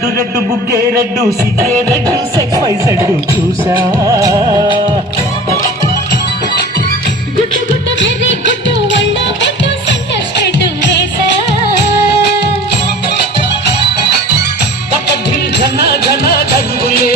red red బుగ్గే red సిగ్గే red sexy సెడ్డు చూసా గుట్టు గుట్టు వెర్రి గుట్టు ఒళ్ళో పెట్టు సెంటర్ స్ప్రెడ్ వేసా పక్క దిల్ ఘన ఘన ఢంగులే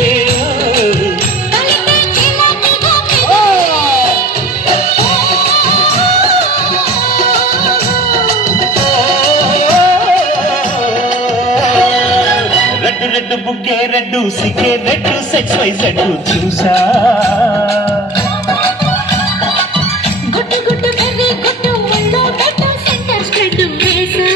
రెడ్డు బుగ్గే రెడ్డు సిగ్గే రెడ్డు సెక్స్ వై సెడ్డు చూసా గుట్టు గుట్టు వెర్రి గుట్టు ఒళ్ళో పెట్టు సెంటర్ స్ప్రెడ్ వేసా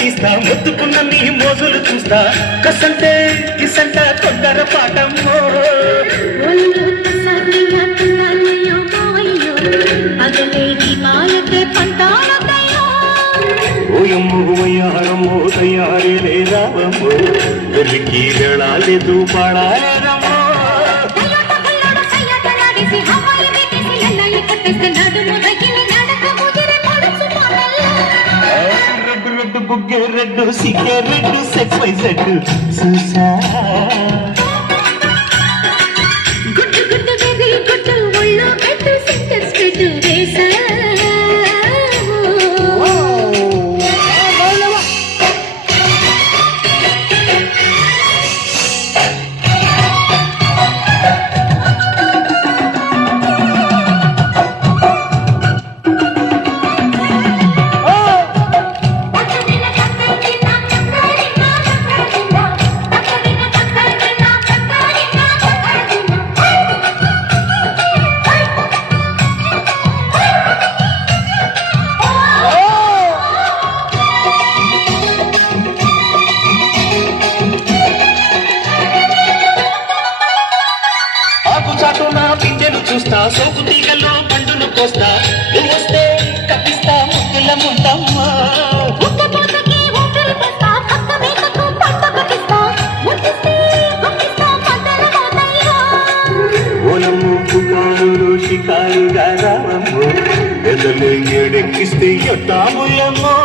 తీస్తా మొత్తుకున్న నీ మోజులు చూస్తా కసంటే కిసంట తొందర పాటమ్మో ఓయమ్మో వయ్యారమ్మో తయారే రావమ్మో వెలికి వెళ్ళాలేదు పాడాలేరమ్మో బుగ్గే రెడ్డు సిగ్గే రెడ్డు సెక్స్ వై సెడ్డు చూసా గుట్టు గుట్టు వెర్రి గుట్టు ఒళ్ళో పెట్టు సెంటర్ స్ప్రెడ్ వేసా చూస్తా సోకు తీగల్లో పండును కోస్తా నువ్వు వస్తే కప్పిస్తా ముద్దుల ముందమ్మా ఓలమ్ము పుకారులు షికారుగా రావమ్మో ఎదలు ఏడెక్కిస్తే ఎట్టాముయమ్మో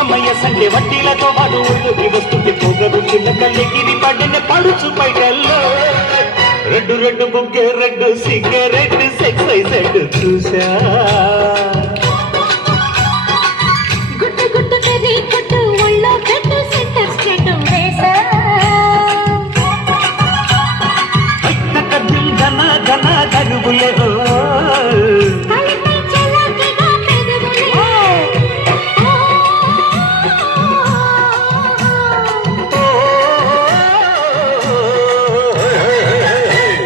సమయ సండే వడ్డీలతో పాటు ఒళ్ళుకి వస్తుంటే పొగరు చిన్నకల్లెగిరి పడిన పడుచు పైటల్లో రెడ్డు రెడ్డు బుగ్గే రెడ్డు సిగ్గే రెడ్డు సెక్స్ వై సెడ్డు చూసా